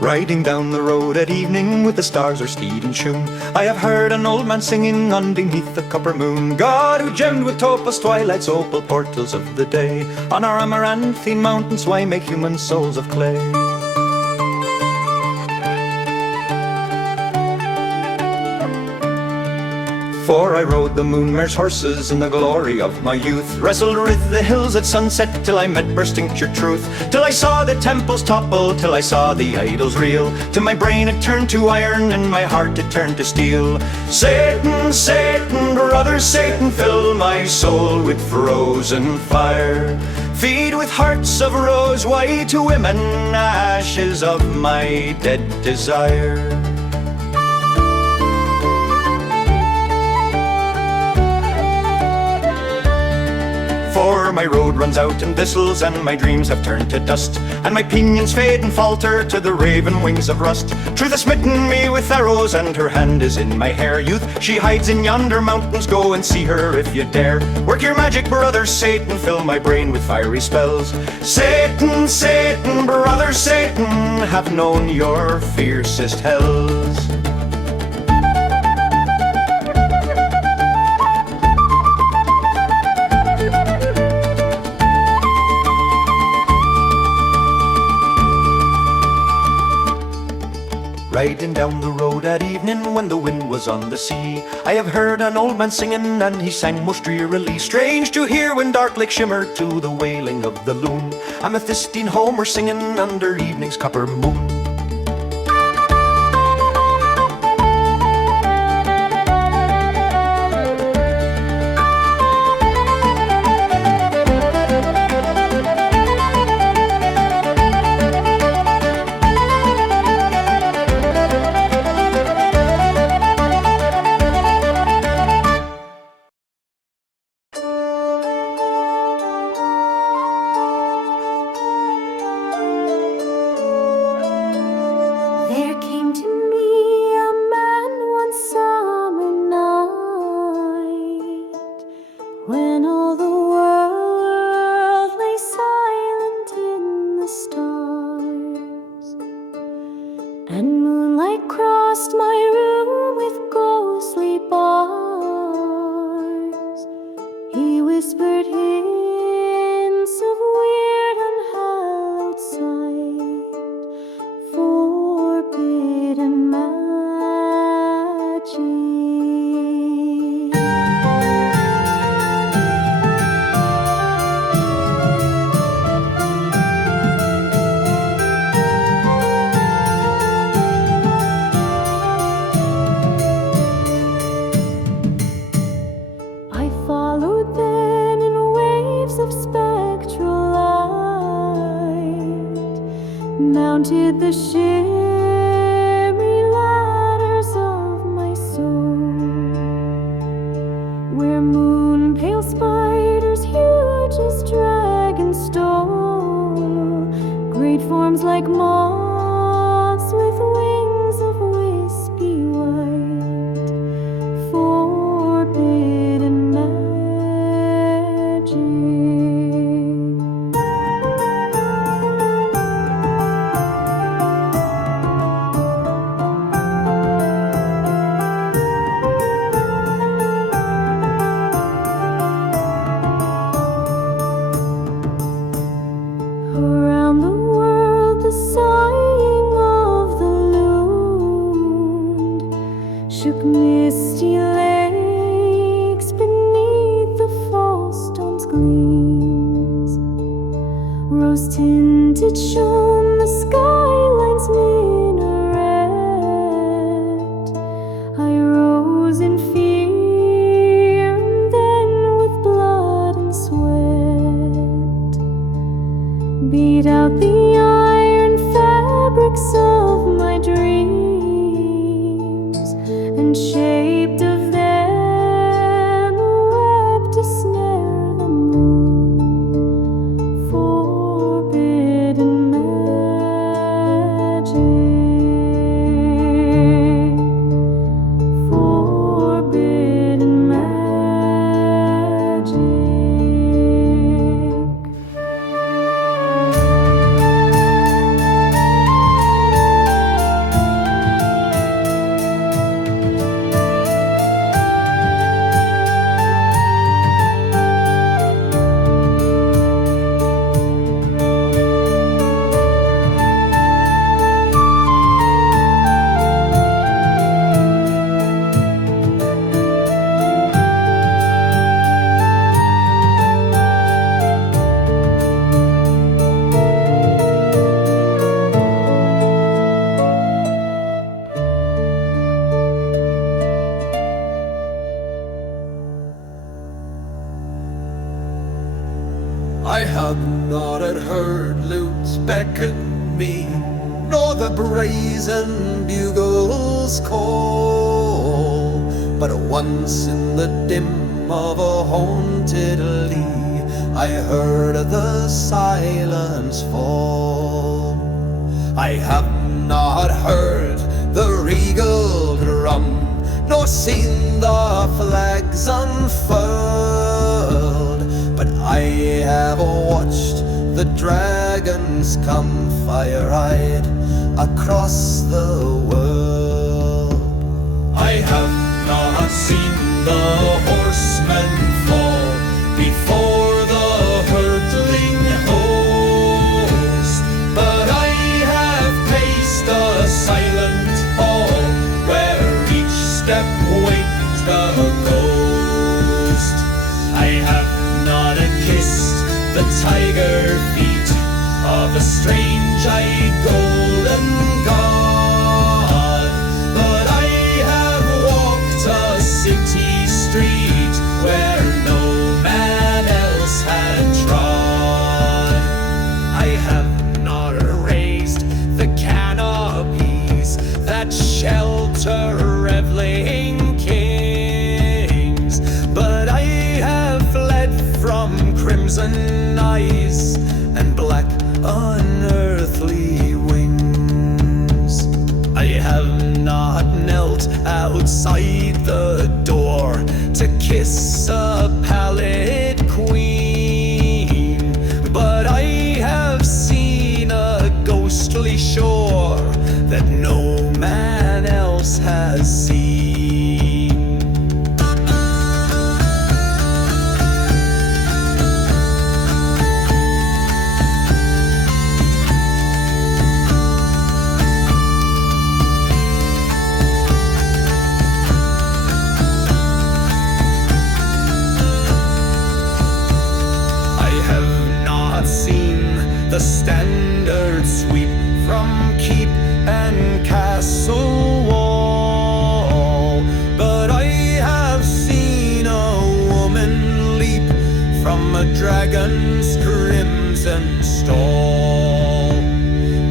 Riding down the road at evening with the stars are steed in tune, I have heard an old man singing underneath the copper moon. God, who gemmed with topaz twilight's opal portals of the day, on our amaranthine mountains why make human souls of clay? For I rode the moon mare's horses in the glory of my youth, wrestled with the hills at sunset till I met bursting truth, till I saw the temples topple, till I saw the idols reel, till my brain it turned to iron and my heart it turned to steel. Satan, Satan, brother Satan, fill my soul with frozen fire. Feed with hearts of rose white to women, ashes of my dead desire. For my road runs out in thistles, and my dreams have turned to dust, and my pinions fade and falter to the raven wings of rust. Truth has smitten me with arrows, and her hand is in my hair. Youth, she hides in yonder mountains, go and see her if you dare. Work your magic, brother Satan, fill my brain with fiery spells. Satan, Satan, brother Satan, have known your fiercest hells. Riding down the road at evening when the wind was on the sea, I have heard an old man singing, and he sang most drearily. Strange to hear when dark lake shimmered to the wailing of the loon, amethystine Homer singing under evening's copper moon. And moonlight crossed my room with ghostly bars. He whispered hints of weird unhallowed sight, forbidden magic. Followed them in waves of spectral light, mounted the shimmery ladders of my soul, where moon pale spiders huge as dragon stole, great forms like moths with wings of wispy white, forbidden magic. Around the world, the sighing of the loon shook misty lakes beneath the false stone's gleams. Rose-tinted shone the skyline's minaret. I rose in fear, and then with blood and sweat beat out the iron fabrics of my dreams, and shaped of them a web to snare the moon, forbidden magic. I have not heard lutes beckon me, nor the brazen bugle's call, but once in the dim of a haunted lea I heard the silence fall. I have not heard the regal drum, nor seen the flags unfurled, but I have watched the dragons come fire-eyed across the world. I have not seen the horsemen fall before the hurtling host, but I have paced a silent hall where each step waked a ghost. I have not kissed the tiger feet of a strange-eyed golden god, but I have walked a city street where no man else had trod. I have not raised the canopies that shelter reveling kings, but I have fled from crimson eyes and black unearthly wings. I have not knelt outside the door to kiss a pallid queen, but I have seen a ghostly shore that no man else has seen. The standard sweep from keep and castle wall, but I have seen a woman leap from a dragon's crimson stall,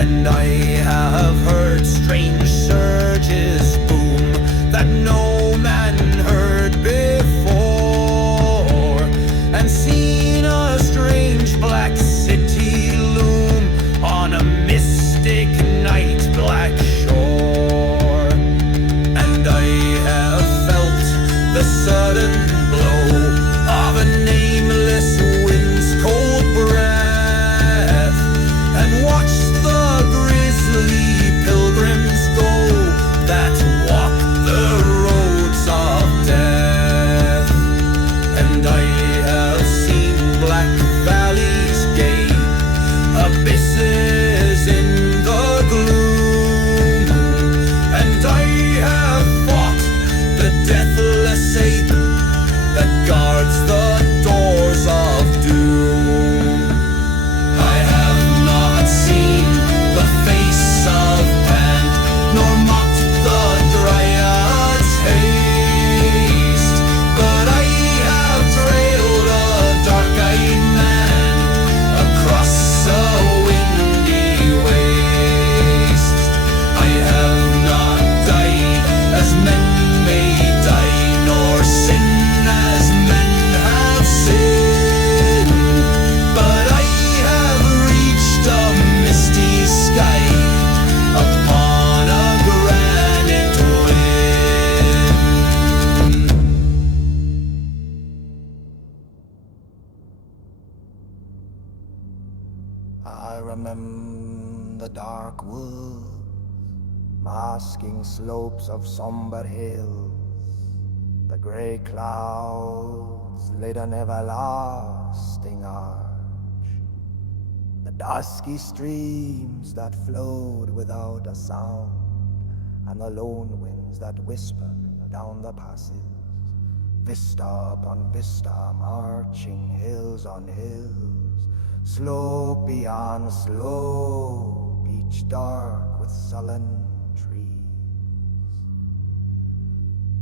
and I have heard strange surges boom that no man heard before, and seen a strange black city loom on a mystic night black shore, and I have felt the sudden blow of a nameless wind's cold breath, and watched the grisly pilgrims go that walk the roads of death, and I have seen black valleys gay, abysses in the gloom, and I have fought the deathless ape that guards the doors of doom. I have not seen the face of Pan, nor mocked the dryad's haste, but I have trailed a dark-eyed man across a windy waste. I have not died as men may die, nor sinned as men have sinned, but I have reached a misty sky upon a granite wind. I remember the dark woods, masking slopes of somber hills. The grey clouds lit an everlasting arch. The dusky streams that flowed without a sound, and the lone winds that whispered down the passes. Vista upon vista, marching hills on hills, slope beyond slope, each dark with sullen trees.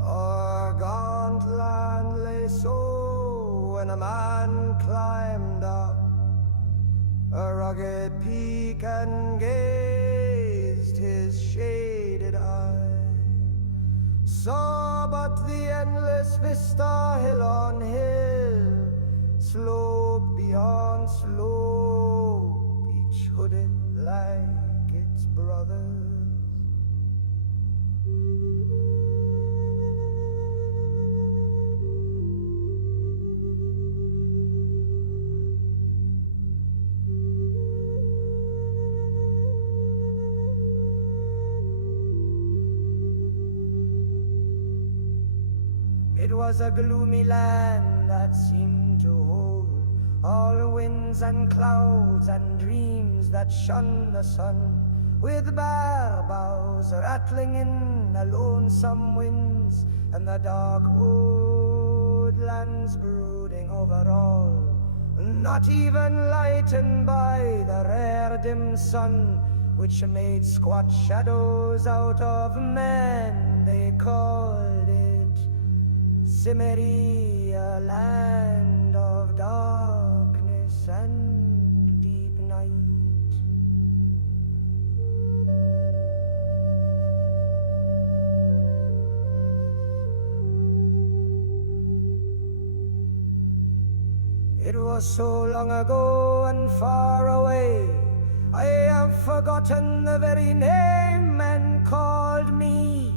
Our gaunt land lay so when a man climbed up a rugged peak and gazed his shaded eye, saw but the endless vista, hill on hill, slope beyond slope, each hooded like its brothers. It was a gloomy land that seemed to hold all winds and clouds and dreams that shun the sun, with bare boughs rattling in the lonesome winds, and the dark woodlands brooding over all, not even lightened by the rare dim sun, which made squat shadows out of men. They called it Cimmeria, land of darkness and deep night. It was so long ago and far away, I have forgotten the very name men called me.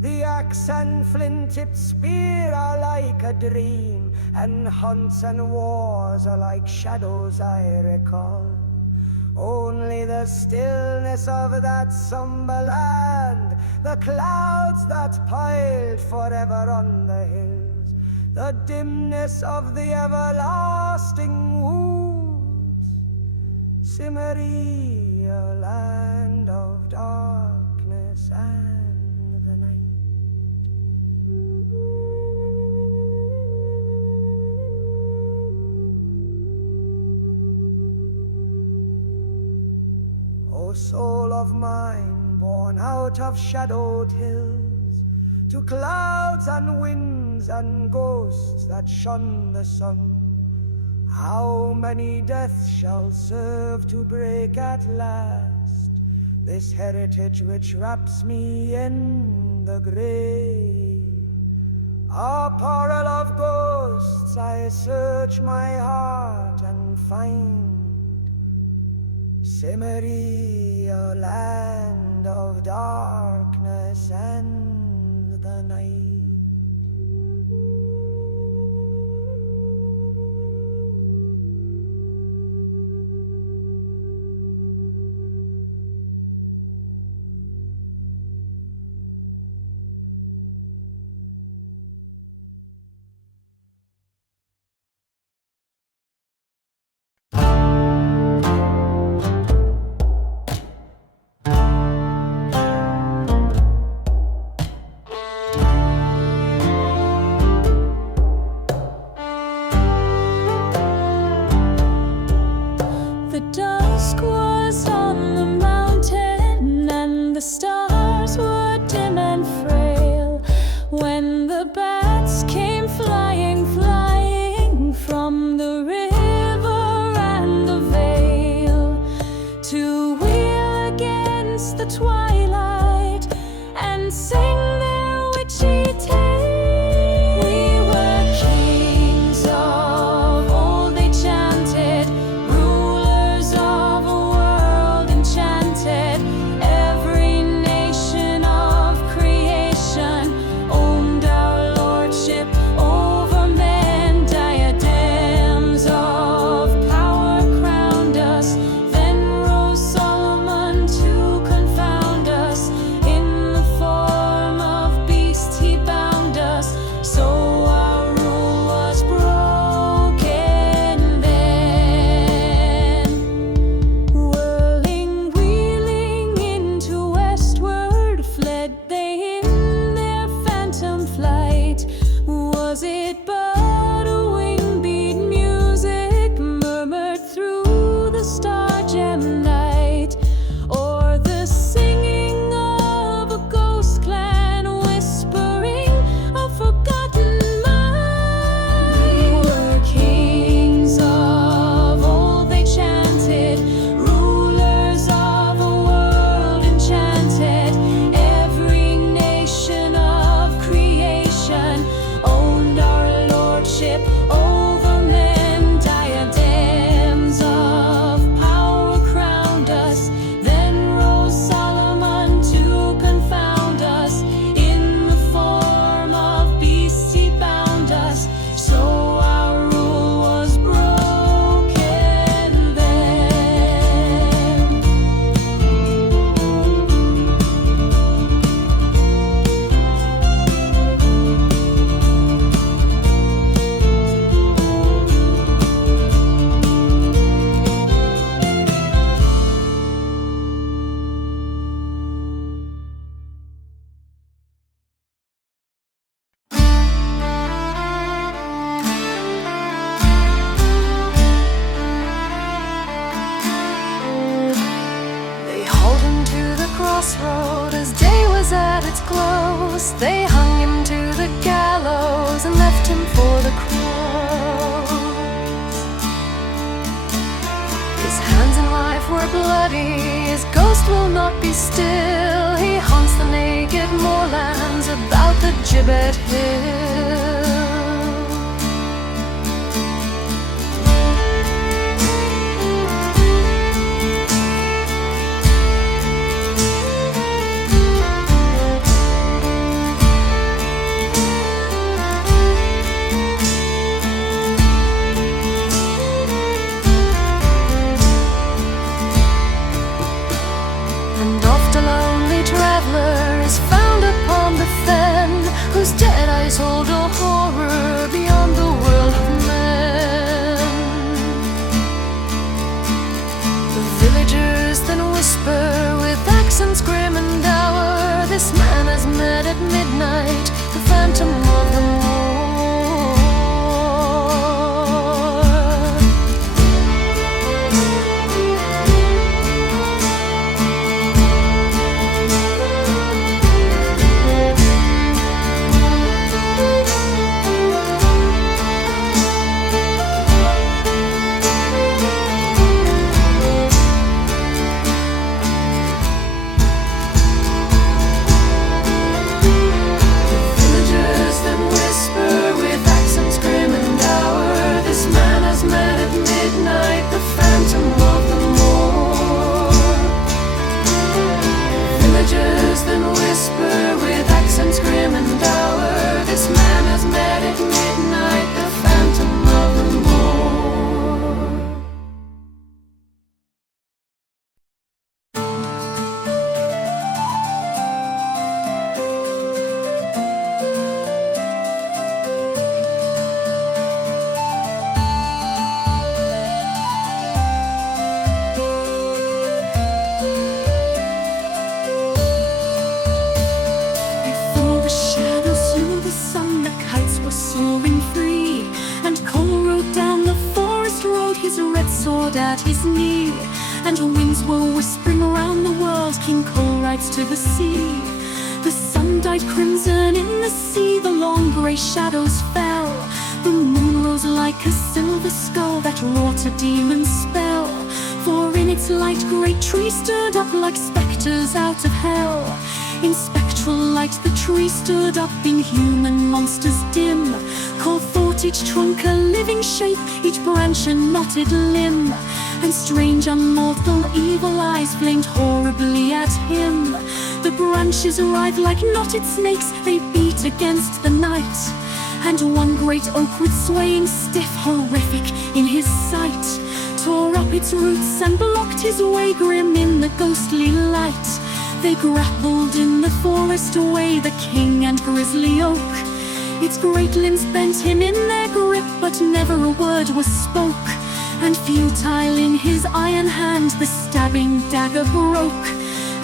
The axe and flint-tipped spear are like a dream, and hunts and wars are like shadows I recall. Only the stillness of that somber land, the clouds that piled forever on the hills, the dimness of the everlasting woods. Cimmeria, land of darkness and the night. O soul of mine, born out of shadowed hills, to clouds and winds and ghosts that shun the sun, how many deaths shall serve to break at last this heritage which wraps me in the grave? A peril of ghosts, I search my heart and find Cimmeria, land of darkness and the night. bloody, his ghost will not be still. He haunts the naked moorlands about the gibbet hill. Whose dead eyes hold a horror beyond the world of men. The villagers then whisper with accents grim and dour, this man has met at midnight the phantom of the moor. At his knee, and winds were whispering around the world. King Cole rides to the sea. The sun dyed crimson in the sea, the long grey shadows fell. The moon rose like a silver skull that wrought a demon's spell. For in its light great trees stood up like spectres out of hell. In spectral light the trees stood up, inhuman monsters dim. Cole thought each trunk a living shape, each branch a knotted limb. And strange unmortal evil eyes flamed horribly at him. The branches writhed like knotted snakes, they beat against the night. And one great oak with swaying stiff, horrific in his sight, tore up its roots and blocked his way grim in the ghostly light. They grappled in the forest away, the king and grisly oak. Its great limbs bent him in their grip, but never a word was spoke. And futile in his iron hand the stabbing dagger broke.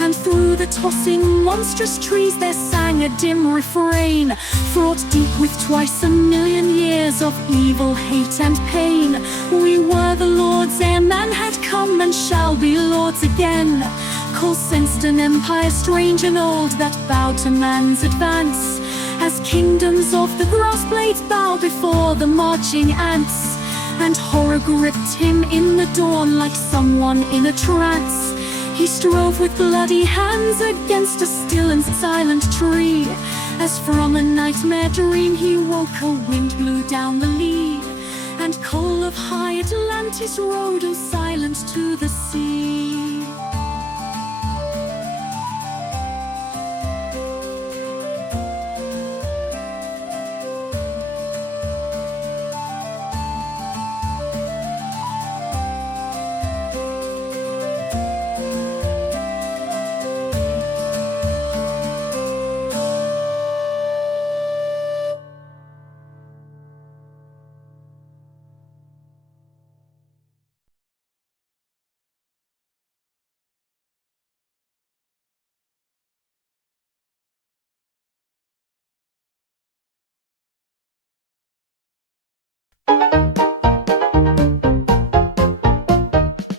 And through the tossing monstrous trees there sang a dim refrain, fraught deep with twice a million years of evil, hate and pain. We were the lords ere man had come, and shall be lords again. Cole sensed an empire strange and old that bowed to man's advance, as kingdoms of the grass blades bow before the marching ants. And horror gripped him in the dawn like someone in a trance. He strove with bloody hands against a still and silent tree, as from a nightmare dream he woke, a wind blew down the lea. And Cole of high Atlantis rode, oh silent, to the sea.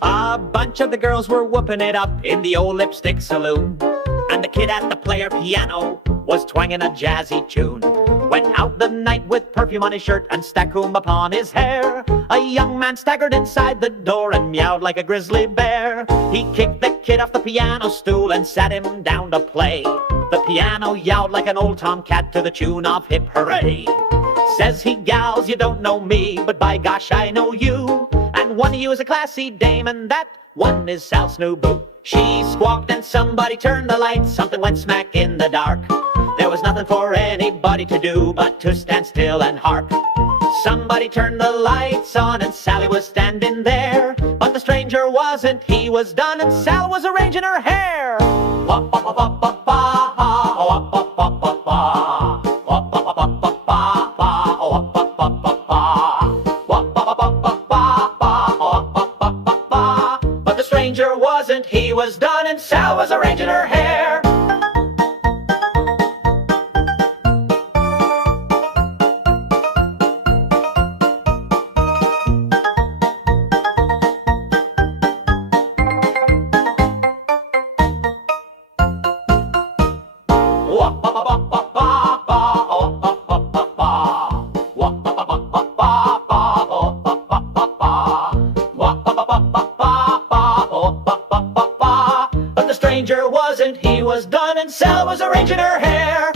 A bunch of the girls were whooping it up in the old Lipstick Saloon, and the kid at the player piano was twanging a jazzy tune. Went out the night with perfume on his shirt and stackoom upon his hair. A young man staggered inside the door and meowed like a grizzly bear. He kicked the kid off the piano stool and sat him down to play. The piano yowled like an old tomcat to the tune of Hip Hooray. Says he, gals, you don't know me, but by gosh, I know you. And one of you is a classy dame, and that one is Sal Snooboo. She squawked and somebody turned the lights. Something went smack in the dark. There was nothing for anybody to do but to stand still and hark. Somebody turned the lights on and Sally was standing there. But the stranger wasn't, he was done, and Sal was arranging her hair. But the stranger wasn't, he was done, and Sal was arranging her hair. But the stranger wasn't, he was done, and Sal was arranging her hair.